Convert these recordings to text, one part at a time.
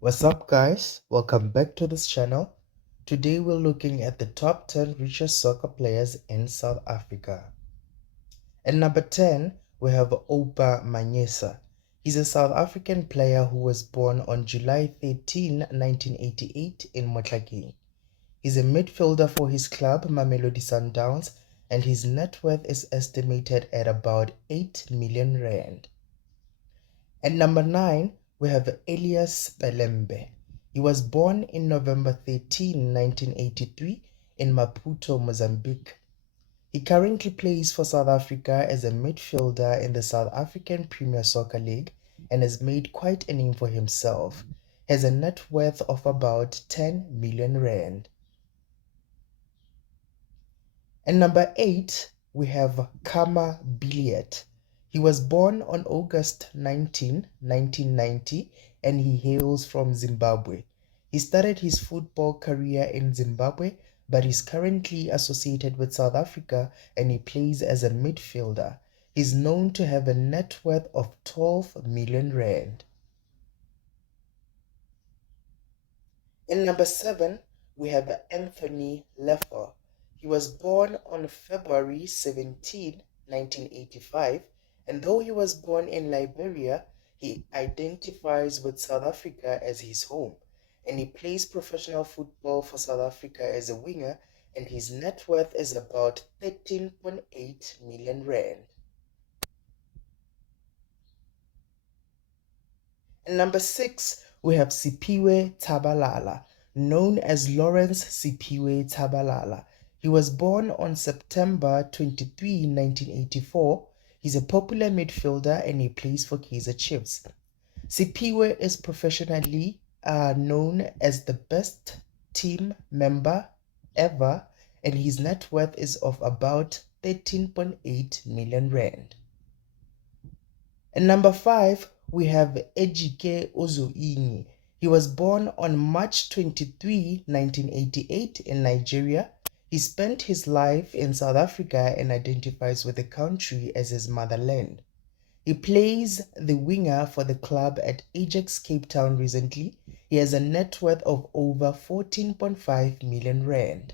What's up, guys? Welcome back to this channel. Today we're looking at the top 10 richest soccer players in South Africa. At number 10, we have Oupa Manyisa. He's a South African player who was born on July 13, 1988 in Motlakeng. He's a midfielder for his club Mamelodi Sundowns, and his net worth is estimated at about 8 million rand. At number 9, we have Elias Pelembe. He was born in November 13, 1983 in Maputo, Mozambique. He currently plays for South Africa as a midfielder in the South African Premier Soccer League and has made quite a name for himself. He has a net worth of about 10 million rand. At number 8, we have Khama Billiat. He was born on August 19, 1990, and he hails from Zimbabwe. He started his football career in Zimbabwe, but is currently associated with South Africa and he plays as a midfielder. He's known to have a net worth of 12 million rand. In number 7, we have Anthony Leffer. He was born on February 17, 1985, and though he was born in Liberia, he identifies with South Africa as his home, and he plays professional football for South Africa as a winger, and his net worth is about 13.8 million rand. And number 6, we have Siphiwe Tshabalala, known as Lawrence Siphiwe Tshabalala. He was born on September 23, 1984. He's a popular midfielder and he plays for Kaizer Chiefs. Siphiwe is professionally known as the best team member ever, and his net worth is of about 13.8 million rand. And number 5, we have Ejike Ozoini. He was born on March 23, 1988 in Nigeria. He spent his life in South Africa and identifies with the country as his motherland. He plays the winger for the club at Ajax Cape Town recently. He has a net worth of over 14.5 million rand.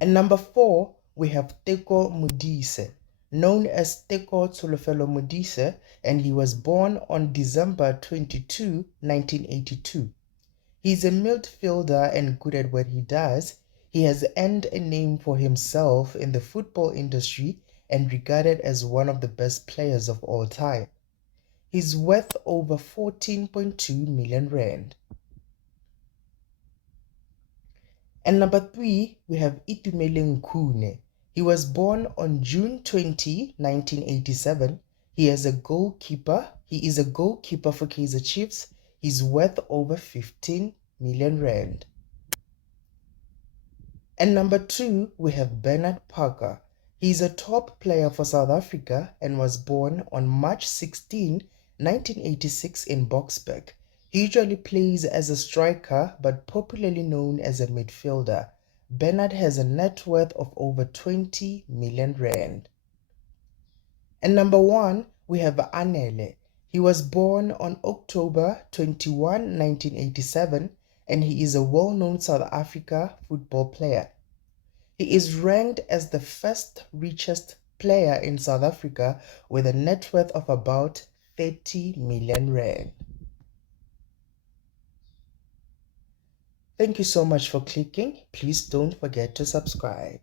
And number 4, we have Teko Modise, known as Teko Tsholofelo Modise, and he was born on December 22, 1982. He's a midfielder and good at what he does. He has earned a name for himself in the football industry and regarded as one of the best players of all time. He's worth over 14.2 million rand. And number 3, we have Itumeleng Khune. He was born on June 20, 1987. He is a goalkeeper for Kaizer Chiefs. He's worth over 15 million rand. And number 2, we have Bernard Parker. He's a top player for South Africa and was born on March 16, 1986 in Boksburg. He usually plays as a striker but popularly known as a midfielder. Bernard has a net worth of over 20 million rand. And number 1, we have Anele. He was born on October 21, 1987, and he is a well-known South Africa football player. He is ranked as the first richest player in South Africa with a net worth of about 30 million rand. Thank you so much for clicking. Please don't forget to subscribe.